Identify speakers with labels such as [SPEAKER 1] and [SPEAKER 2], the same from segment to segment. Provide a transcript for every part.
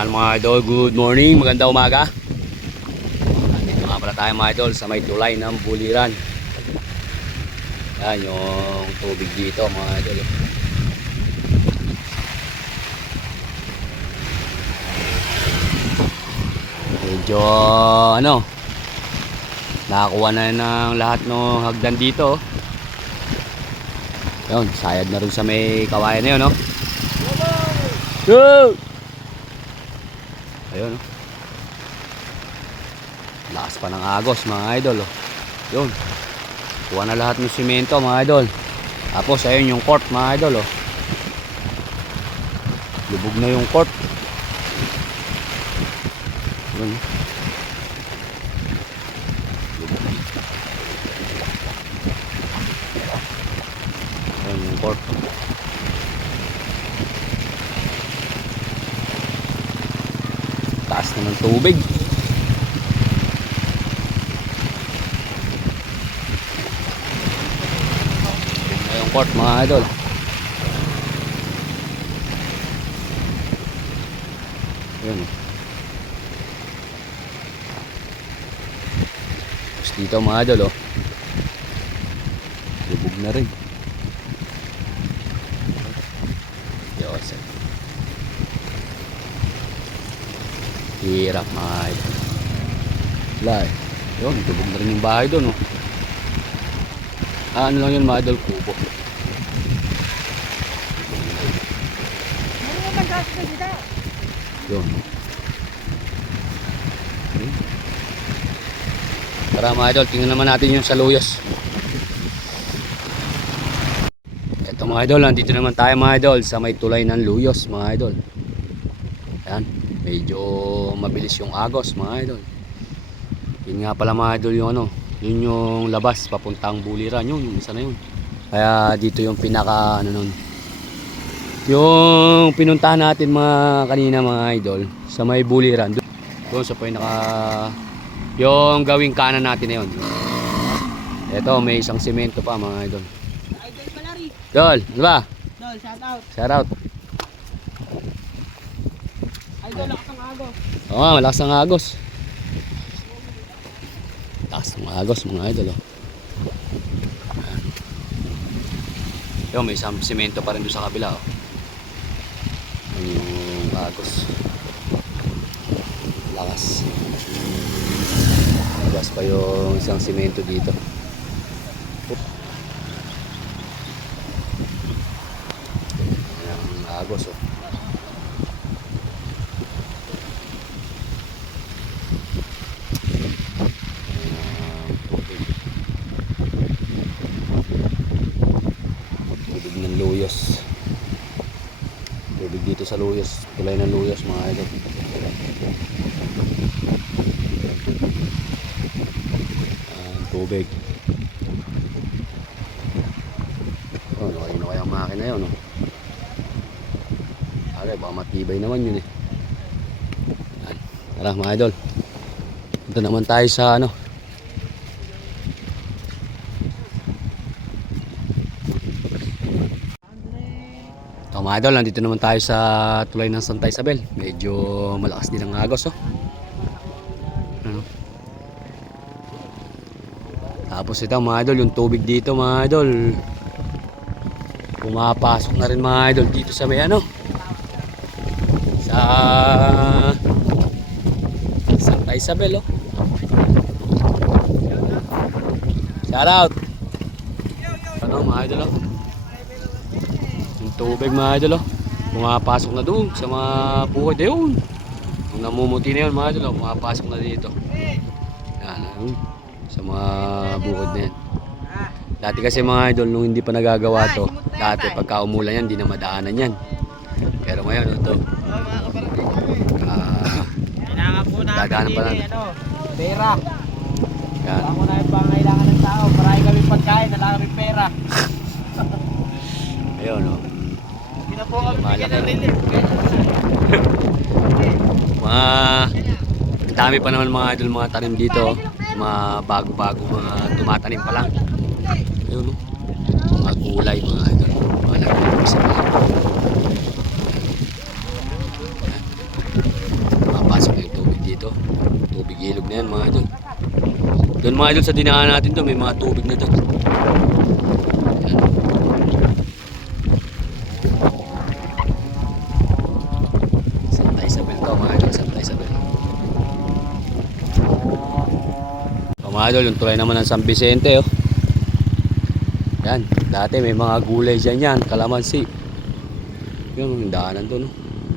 [SPEAKER 1] Ayan mga idol, good morning, maganda umaga. Dito nga pala tayo mga idol sa may tulay ng buliran. Ayan yung tubig dito mga idol. Medyo ano, nakakuha na ng lahat ng hagdan dito. Yun, sayad na rin sa may kawayan na yun, no? Go! Ayun, oh. Lakas pa ng agos, mga idol, oh. Yun. Kuha na lahat ng simento, mga idol. Tapos, ayun yung court, mga idol, oh. Lubog na yung court. Yun. Lubog. Ayun yung court. Taas na ng tubig. Yun na yung court mga idol. Yun. Tapos dito mga idol oh. Lubog na rin. Diyos eh. Hirap mga idol. Wala eh. Yun, lubog na rin yung bahay doon oh. Ah, ano lang yun mga idol, kubo. Yun. Tara mga idol, tingnan naman natin yung saluyos. Ito mga idol, nandito naman tayo mga idol sa may tulay ng luyos mga idol. Ayan, medyo mabilis yung agos mga idol. Yun nga pala mga idol yung ano, yun yung labas papuntang buliran, yun, yung isa na yun. Kaya dito yung pinaka ano nun, yung pinuntahan natin mga kanina mga idol sa may buliran doon, doon sa pinaka yung gawing kanan natin na yun. Ito may isang semento pa mga idol.
[SPEAKER 2] Idol pala rin.
[SPEAKER 1] Dol, di ba?
[SPEAKER 2] Dol, shout out.
[SPEAKER 1] Shout out.
[SPEAKER 2] Ang.
[SPEAKER 1] Oo, malakas ang agos. Taas ng agos mga idol. Oh. Yo, may isang semento pa rin doon sa kabila. Oh. Yung agos. Lakas. Lakas pa yung isang semento dito. Ang agos. Oh. tubig ng luyos tubig dito sa luyos tulay ng luyos mga idol. Ayan, tubig. Oh, nakay na kaya ang makina yun oh. Agay, baka matibay naman yun eh. Tara mga idol. Ito naman tayo sa ano Ito mga idol, nandito naman tayo sa tulay ng Santa Isabel. Medyo malakas din ang agos, oh. Ano? Tapos ito mga idol, yung tubig dito mga idol. Pumapasok na rin mga idol dito sa may ano. Sa Santa Isabel, oh. Shout out! Ano mga idol, oh. Tubig mga idol oh. Pumapasok na doon sa mga bukid na yun. Yung namumuti na yun mga idol oh. Pumapasok na dito. Yan ayun. Sa mga bukid na yan. Dati kasi mga idol nung hindi pa nagagawa to. Dati pagka umulan yan, hindi na madaanan yan. Pero ngayon ito.
[SPEAKER 2] Po namin
[SPEAKER 1] Dadaanan pa lang.
[SPEAKER 2] ano, pera.
[SPEAKER 1] yan.
[SPEAKER 2] Kailangan ko na yung pangailangan ng tao. Marami kami pagkain, wala kami pera.
[SPEAKER 1] Ayun oh.
[SPEAKER 2] Hindi na po kami
[SPEAKER 1] Malaki.
[SPEAKER 2] relief.
[SPEAKER 1] Mga dami pa naman mga idol mga tanim dito. Mga bago-bago mga tumatanim pa lang. Ayun no. Mga gulay mga idol. Mga nagpapisa pa lang. Mapasok na yung tubig dito. Tubig ilog na yan mga idol. Doon mga idol sa dinaan natin doon, may mga tubig na doon. Yan. Santa Isabel to mga idol, Santa Isabel. Oh, idol, yung tulay naman ng San Vicente oh. Yan, dati may mga gulay dyan yan, kalamansi. Yun, yung daanan doon. Oh.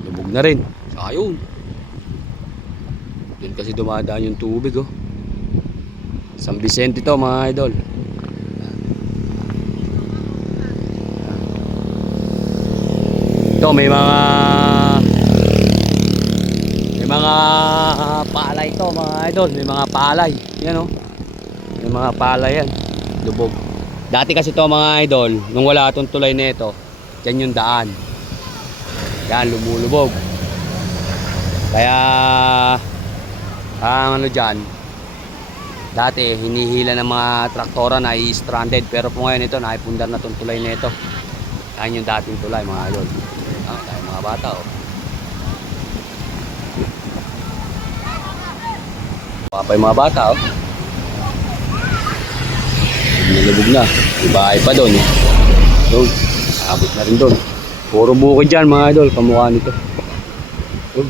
[SPEAKER 1] Lubog na rin. Saka yun. Doon kasi dumadaan yung tubig oh. San Vicente to mga idol. Ito may mga may mga palay to mga idol, may mga palay. Yan oh. Mga palay yan. Lubog. Dati kasi to mga idol, nung wala itong tulay nito, yan yung daan. Yan, lumulubog. Kaya, ang ano dyan, dati hinihila ng mga traktora na i-stranded pero po ngayon ito naipundar na itong tulay nito. Yan yung dating tulay mga idol. Ah, tayo mga bata oh. Baka pa yung mga bata oh. Nilubog na. May bahay pa doon. Doon. Abot na rin doon. Puro bukid dyan mga idol. Kamukha nito. Doon.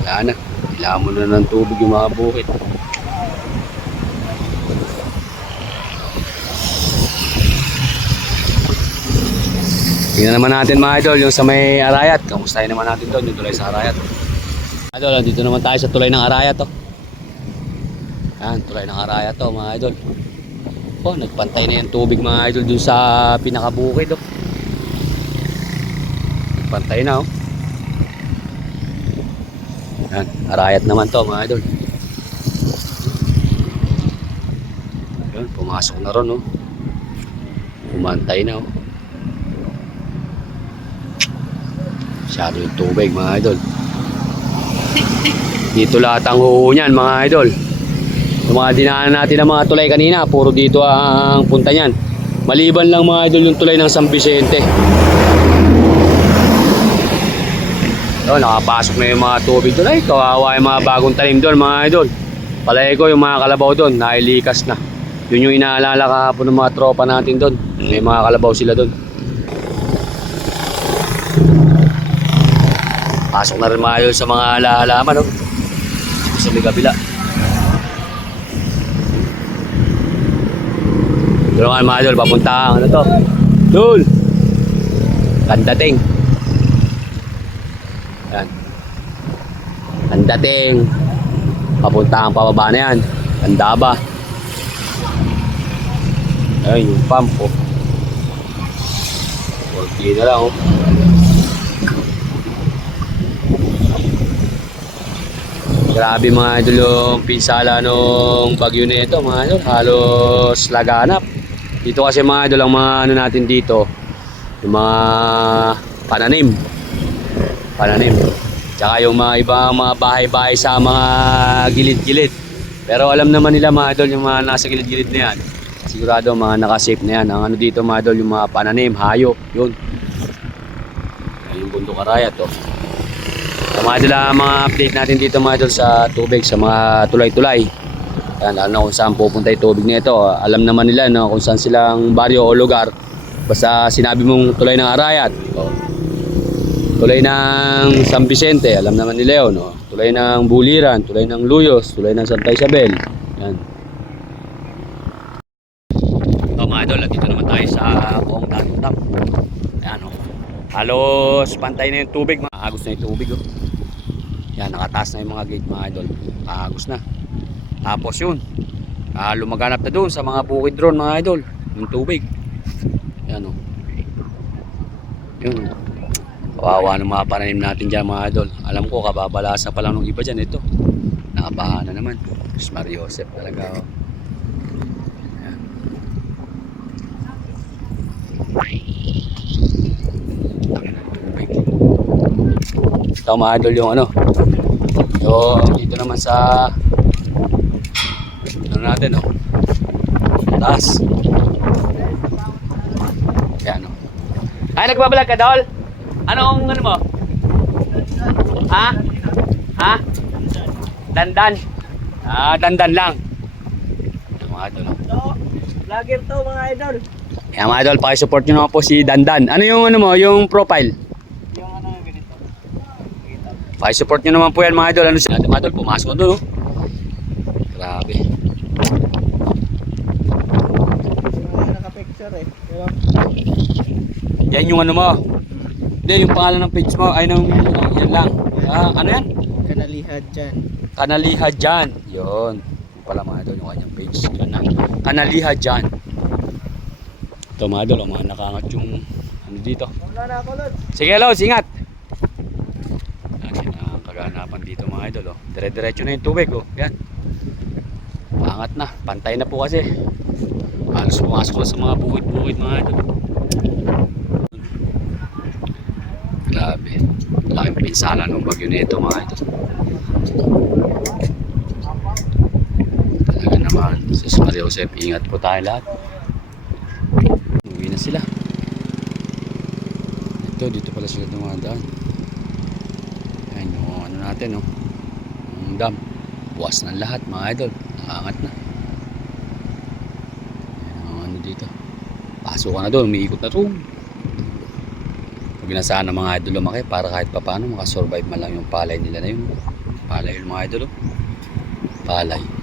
[SPEAKER 1] Wala na. Ilamon na ng tubig yung mga bukid. Tingnan naman natin mga idol yung sa may Arayat. Kamustahin naman natin doon yung tulay sa Arayat. Idol, dito naman tayo sa tulay ng Arayat to. Yan, tulay ng Arayat to mga idol. Oh, nagpantay na yung tubig mga idol dun sa pinakabukid oh. Nagpantay na oh. Yan, Arayat naman to mga idol. Yan, pumasok na ron oh. Umantay na oh. Masyado yung tubig mga idol. Dito lahat ang huho niyan mga idol. Yung mga dinaanan natin ng mga tulay kanina, puro dito ang punta niyan. Maliban lang mga idol yung tulay ng San Vicente. Doon, nakapasok na yung mga tubig doon. Ay, kawawa yung mga bagong tanim doon mga idol. Palay ko yung mga kalabaw doon, nailikas na. Yun yung inaalala kahapon ng mga tropa natin doon. May mga kalabaw sila doon. Pasok na rin mga idol sa mga halaman, no? Sa may kabila. Nga mga idol, papunta ano to? Dul! Kandating. Yan. Kandating. Papunta ang pababa na yan. Kandaba. Ayun, yung pump, oh. 40 na lang, oh. Grabe mga idol yung pinsala nung bagyo na ito mga idol. Halos laganap. Dito kasi mga idol ang mga ano natin dito. Yung mga pananim. Pananim. Tsaka yung mga ibang mga bahay-bahay sa mga gilid-gilid. Pero alam naman nila mga idol yung mga nasa gilid-gilid na yan. Sigurado mga nakasafe na yan. Ang ano dito mga idol yung mga pananim, hayop. Yun. Ayun yung bundok araya to. So, mga idol, ah, mga update natin dito mga idol sa tubig, sa mga tulay-tulay. Yan, lalo na kung saan pupunta yung tubig nito. Alam naman nila no, kung saan silang baryo o lugar. Basta sinabi mong tulay ng Arayat. O, tulay ng San Vicente, alam naman nila yun. No? Tulay ng Buliran, tulay ng Luyos, tulay ng Santa Isabel. Yan. So mga idol, dito naman tayo sa buong Tatutap. Ayan o. Halos pantay na yung tubig. Agos na yung tubig o. Yan, nakataas na yung mga gate mga idol. Agos na. Tapos yun. Ah, lumaganap na doon sa mga bukid drone mga idol. Yung tubig. Yan o. Yun o. Kawawa ng mga pananim natin dyan mga idol. Alam ko kababalasa pa lang ng iba dyan ito. Nakabaha na naman. Diyos Mario Joseph talaga o. Tubig. Ito mga idol yung ano. Yung dito naman sa natin oh. Taas. Yan oh. Ay nagbabalag ka dol? Anong ano mo? Ha? Ha? Dandan. Ah, dandan lang. Mga idol. oh.
[SPEAKER 2] Vlogger to mga idol.
[SPEAKER 1] Yan mga idol, pakisupport nyo naman po si Dandan. Ano yung ano mo, yung profile?
[SPEAKER 2] Yung ano ganito. Kita.
[SPEAKER 1] Pakisupport nyo naman po yan mga idol. Ano sila? Mga idol, pumasok na doon. Oh.
[SPEAKER 2] Naka-picture eh.
[SPEAKER 1] Yan yung ano mo. Hindi, yung pangalan ng page mo. Ay, nung, yan lang. Ah, ano yan?
[SPEAKER 2] kanalihad dyan.
[SPEAKER 1] Kanaliha Jan. Yun. Pala mga idol, yung kanyang page. Kana, Kanaliha Jan. Ito mga idol, oh, mga nakangat yung ano dito.
[SPEAKER 2] Wala na.
[SPEAKER 1] Sige, Lods, ingat. Yan ang kaganapan dito mga idol. Oh. Dire-diretso na yung tubig. Oh. Yan. Pangat na. Pantay na po kasi. Halos pumasok na sa mga bukid-bukid mga idol. Grabe. Laking pinsala ng bagyo nito mga idol. Talaga naman. Sus Maria Josep, ingat po tayo lahat. Uwi na sila. Ito, dito pala sila dumadaan. Ayan yung ano natin, no? Yung dam. Buwas ng lahat, mga idol. Nakaangat na. Ano dito. Pasok na doon, umiikot na to. Nasaan ng mga idol lumaki para kahit pa paano makasurvive man lang yung palay nila na yun. Palay yung mga idol, oh. Palay.